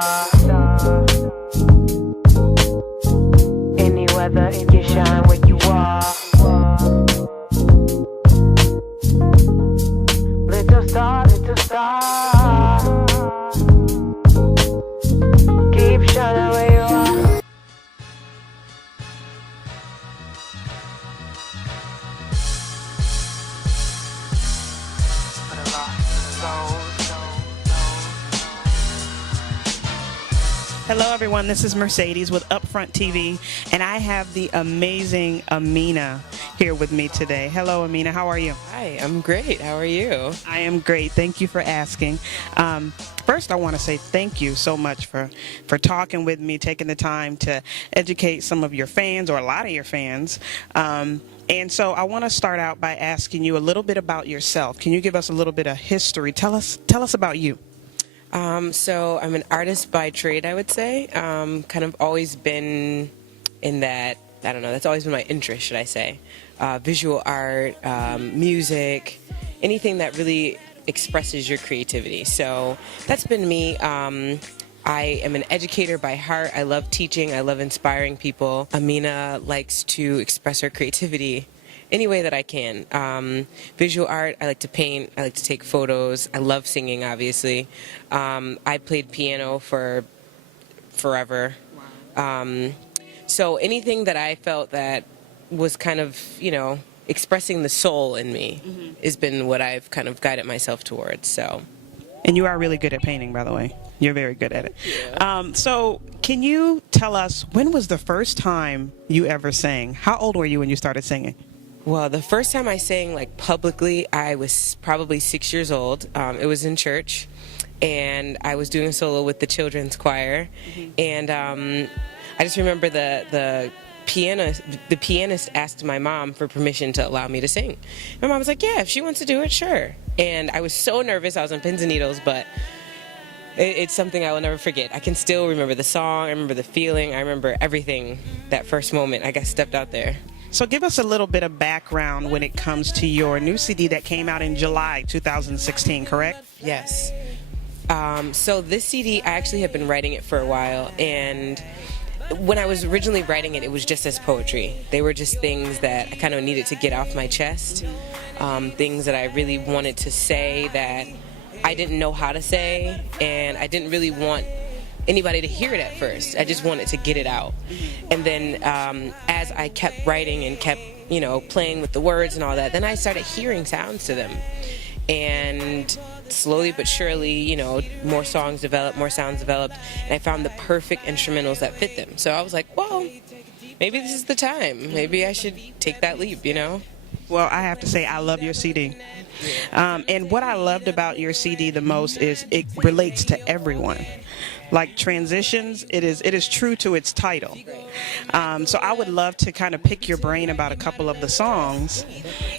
star. Any weather, you shine where you are. Little star, little star. Keep shining where you are. For the lost souls. Hello everyone, this is Mercedes with Upfront TV, and I have the amazing Amina here with me today. Hello Amina, how are you? Hi, I'm great. How are you? I am great, thank you for asking. First I want to say thank you so much for talking with me, taking the time to educate some of your fans, or a lot of your fans. And so I want to start out by asking you a little bit about yourself. Can you give us a little bit of history? Tell us about you. So I'm an artist by trade, I would say. Kind of always been in that, I don't know, that's always been my interest, should I say. Visual art, music, anything that really expresses your creativity. So that's been me. I am an educator by heart. I love teaching. I love inspiring people. Amina likes to express her creativity any way that I can. Visual art, I like to paint, I like to take photos, I love singing, obviously. I played piano for forever. So anything that I felt that was kind of, you know, expressing the soul in me has been what I've kind of guided myself towards, so. And you are really good at painting, by the way. You're very good at it. Yeah. So can you tell us, when was the first time you ever sang? How old were you when you started singing? Well, the first time I sang like publicly, I was probably 6 years old. It was in church, and I was doing a solo with the children's choir. And I just remember the pianist asked my mom for permission to allow me to sing. My mom was like, "Yeah, if she wants to do it, sure." And I was so nervous. I was on pins and needles, but it's something I will never forget. I can still remember the song. I remember the feeling. I remember everything. That first moment I got stepped out there. So give us a little bit of background when it comes to your new CD that came out in July 2016, correct? Yes. So this CD, I actually have been writing it for a while, and when I was originally writing it, it was just as poetry. They were just things that I kind of needed to get off my chest, things that I really wanted to say that I didn't know how to say, and I didn't really want anybody to hear it at first. I just wanted to get it out. And then as I kept writing and kept, you know, playing with the words and all that, then I started hearing sounds to them. And slowly but surely, you know, more songs developed, more sounds developed, and I found the perfect instrumentals that fit them. So I was like, well, maybe this is the time. Maybe I should take that leap, you know? Well, I have to say, I love your CD. And what I loved about your CD the most is it relates to everyone. Like Transitions, it is true to its title. So I would love to kind of pick your brain about a couple of the songs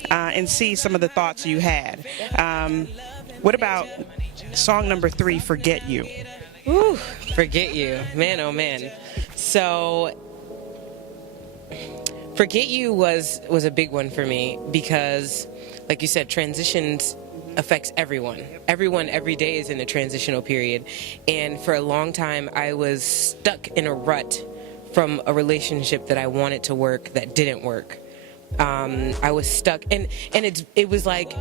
and see some of the thoughts you had. What about song number 3, Forget You? Ooh, Forget You. Man, oh man. So Forget You was a big one for me because, like you said, transitions affects everyone. Everyone every day is in a transitional period. And for a long time, I was stuck in a rut from a relationship that I wanted to work that didn't work. I was stuck, and it was like,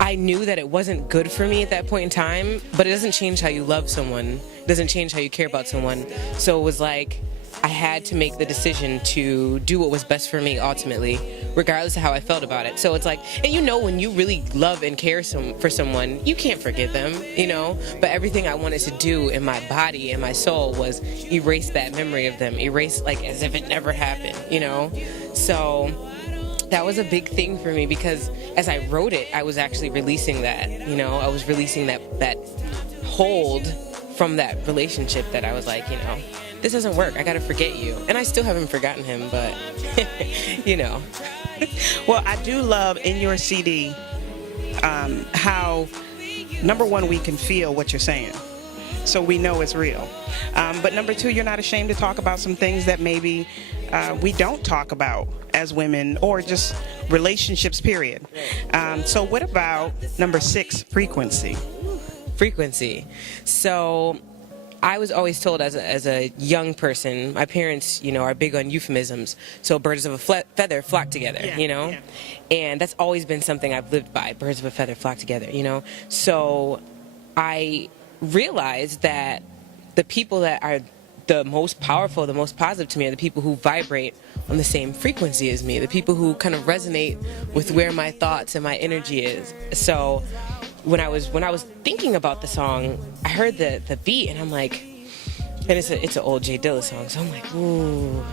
I knew that it wasn't good for me at that point in time, but it doesn't change how you love someone. It doesn't change how you care about someone. So it was like, I had to make the decision to do what was best for me ultimately, regardless of how I felt about it. So it's like, and you know, when you really love and care for someone, you can't forget them, you know? But everything I wanted to do in my body and my soul was erase that memory of them, erase like as if it never happened, you know? So that was a big thing for me because as I wrote it, I was actually releasing that, you know? I was releasing that hold from that relationship that I was like, you know, this doesn't work. I gotta forget you. And I still haven't forgotten him, but, you know. Well, I do love in your CD how, number one, we can feel what you're saying. So we know it's real. But number two, you're not ashamed to talk about some things that maybe we don't talk about as women, or just relationships, period. So what about number 6, frequency? Frequency. So I was always told as a young person, my parents, are big on euphemisms. So birds of a feather flock together, Yeah. And that's always been something I've lived by. Birds of a feather flock together, So I realized that the people that are the most powerful, the most positive to me are the people who vibrate on the same frequency as me, the people who kind of resonate with where my thoughts and my energy is. So when I was thinking about the song, I heard the beat, and I'm like, and it's an old Jay Dilla song, so I'm like, ooh,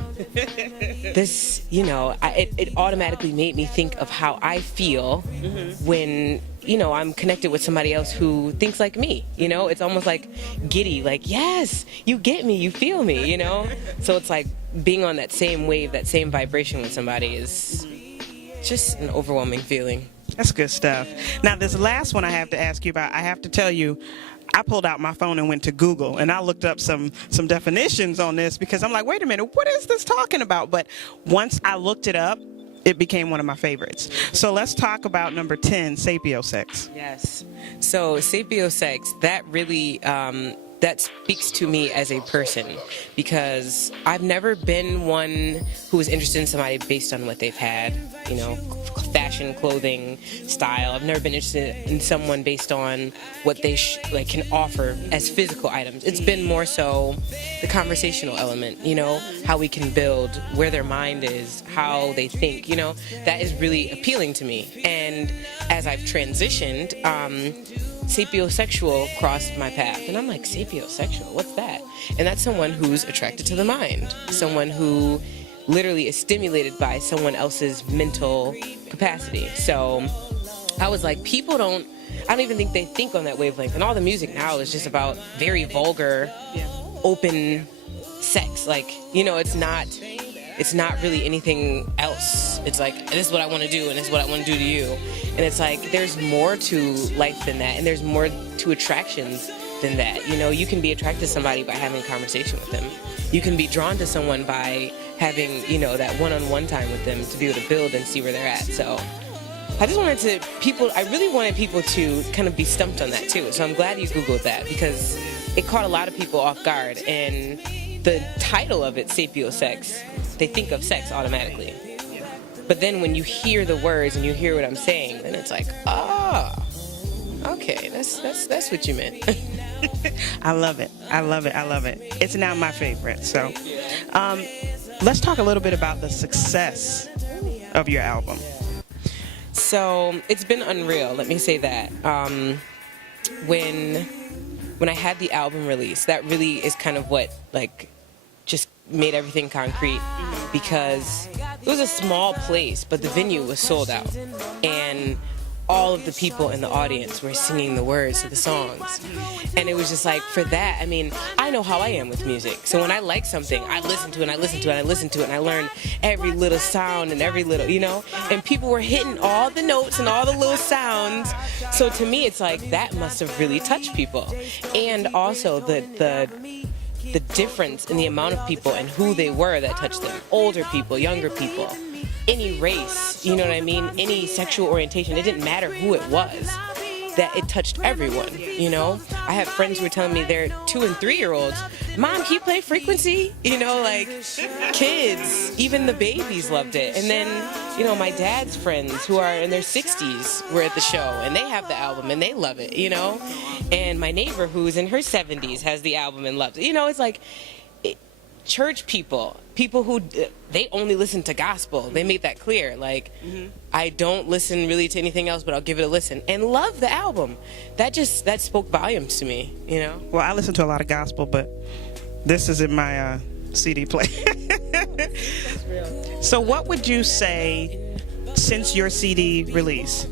this, it automatically made me think of how I feel when, I'm connected with somebody else who thinks like me, it's almost like giddy, like, yes, you get me, you feel me, so it's like being on that same wave, that same vibration with somebody is just an overwhelming feeling. That's good stuff. Now, this last one I have to ask you about, I have to tell you, I pulled out my phone and went to Google, and I looked up some definitions on this because I'm like, wait a minute, what is this talking about? But once I looked it up, it became one of my favorites. So let's talk about number 10, sapiosex. Yes. So sapiosex, that really that speaks to me as a person, because I've never been one who was interested in somebody based on what they've had, fashion, clothing, style. I've never been interested in someone based on what they can offer as physical items. It's been more so the conversational element, how we can build, where their mind is, how they think, that is really appealing to me. And as I've transitioned, sapiosexual crossed my path, and I'm like, sapiosexual, what's that? And that's someone who's attracted to the mind, someone who literally is stimulated by someone else's mental capacity. So I was like, I don't even think they think on that wavelength, and all the music now is just about very vulgar, open sex. Like, it's not really anything else. It's like, this is what I want to do, and this is what I want to do to you. And it's like, there's more to life than that, and there's more to attractions than that. You can be attracted to somebody by having a conversation with them. You can be drawn to someone by having, that one-on-one time with them to be able to build and see where they're at. So I really wanted people to kind of be stumped on that too. So I'm glad you Googled that, because it caught a lot of people off guard. And the title of it, sapiosex, they think of sex automatically. But then when you hear the words and you hear what I'm saying, then it's like, okay, that's what you meant. I love it. I love it. I love it. It's now my favorite. So let's talk a little bit about the success of your album. So it's been unreal, let me say that. When I had the album release, that really is kind of what just made everything concrete, because it was a small place, but the venue was sold out, and all of the people in the audience were singing the words to the songs. And it was just like, for that, I know how I am with music. So when I like something, I listen to it, and I listen to it, and I listen to it, and I learn every little sound and every little, and people were hitting all the notes and all the little sounds. So to me, it's like, that must have really touched people. And also the difference in the amount of people and who they were that touched them. Older people, younger people, any race, any sexual orientation. It didn't matter who it was, that it touched everyone, I have friends who were telling me they're 2- and 3-year-olds. Mom, can you play Frequency? Kids, even the babies loved it. And then, my dad's friends who are in their 60s were at the show, and they have the album, and they love it, And my neighbor who's in her 70s has the album and loves it. It's like, church people who, they only listen to gospel. They made that clear. I don't listen really to anything else, but I'll give it a listen, and love the album. That spoke volumes to me, Well, I listen to a lot of gospel, but this is in my CD player. That's real. So what would you say, since your CD release,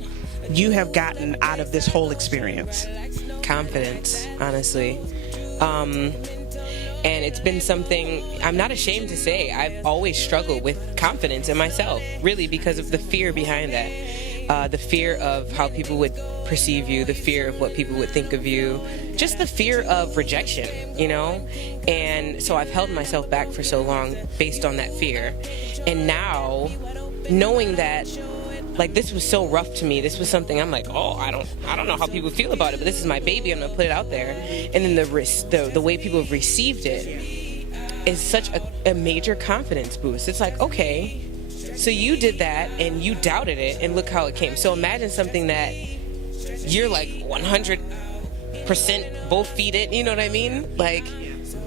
you have gotten out of this whole experience? Confidence, honestly. And it's been something I'm not ashamed to say. I've always struggled with confidence in myself, really, because of the fear behind that. The fear of how people would perceive you, the fear of what people would think of you, just the fear of rejection, And so I've held myself back for so long based on that fear. And now, knowing that like, this was so rough to me. This was something I'm like, oh, I don't know how people feel about it, but this is my baby. I'm gonna put it out there. And then the way people have received it is such a major confidence boost. It's like, okay, so you did that and you doubted it, and look how it came. So imagine something that you're like 100% both feet it. You know what I mean? Like,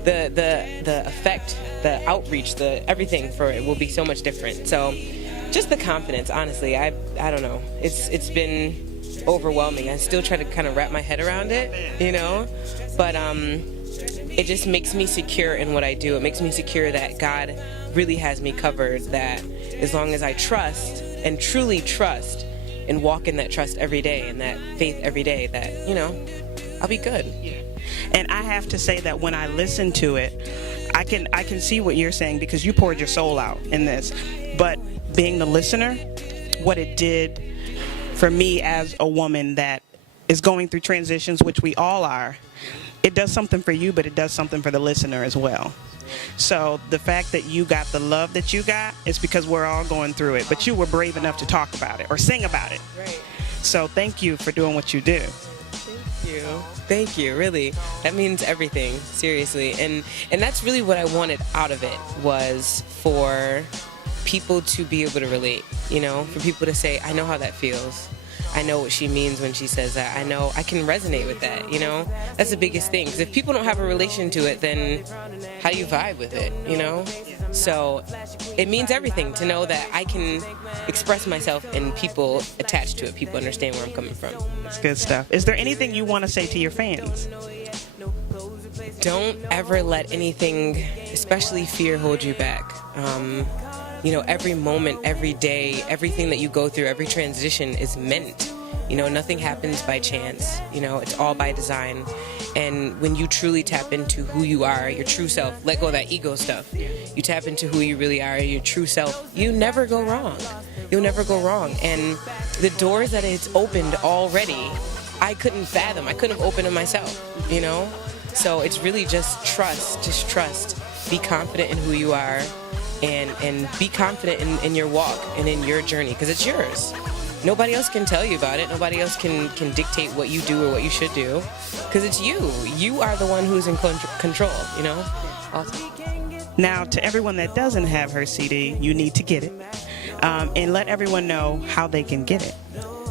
the effect, the outreach, the everything for it will be so much different. So just the confidence, honestly, I don't know. It's been overwhelming. I still try to kind of wrap my head around it, you know? But it just makes me secure in what I do. It makes me secure that God really has me covered, that as long as I trust and truly trust and walk in that trust every day and that faith every day, that, you know, I'll be good. And I have to say that when I listen to it, I can see what you're saying, because you poured your soul out in this. But being the listener, what it did for me as a woman that is going through transitions, which we all are, it does something for you, but it does something for the listener as well. So the fact that you got the love that you got is because we're all going through it, but you were brave enough to talk about it or sing about it. Right. So thank you for doing what you do. Thank you, really. That means everything, seriously. And that's really what I wanted out of it, was for people to be able to relate, you know, for people to say, I know how that feels. I know what she means when she says that. I know I can resonate with that, you know? That's the biggest thing. Because if people don't have a relation to it, then how do you vibe with it, you know? So it means everything to know that I can express myself and people attach to it. People understand where I'm coming from. That's good stuff. Is there anything you want to say to your fans? Don't ever let anything, especially fear, hold you back. You know, every moment, every day, everything that you go through, every transition is meant. You know, nothing happens by chance. You know, it's all by design. And when you truly tap into who you are, your true self, let go of that ego stuff. You tap into who you really are, your true self, you never go wrong. You'll never go wrong. And the doors that it's opened already, I couldn't fathom. I couldn't have opened them myself, you know? So it's really just trust. Be confident in who you are. And be confident in your walk and in your journey, because it's yours. Nobody else can tell you about it. Nobody else can dictate what you do or what you should do, because it's you. You are the one who's in control, you know? Awesome. Now, to everyone that doesn't have her CD, you need to get it. And let everyone know how they can get it.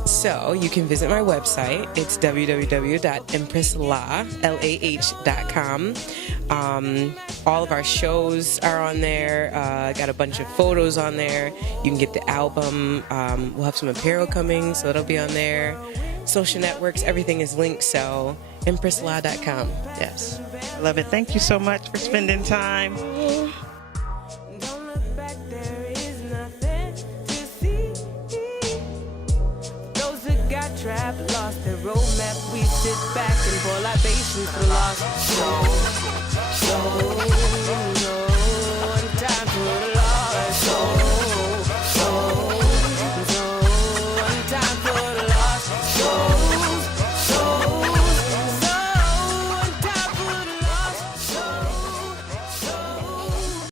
So you can visit my website. It's www.empresslah.com. All of our shows are on there. Got a bunch of photos on there. You can get the album. We'll have some apparel coming, so it'll be on there. Social networks, everything is linked. So empresslahbee.com. Yes. I love it. Thank you so much for spending time. Trapped, lost the roadmap. We sit back and pour libations for lost. So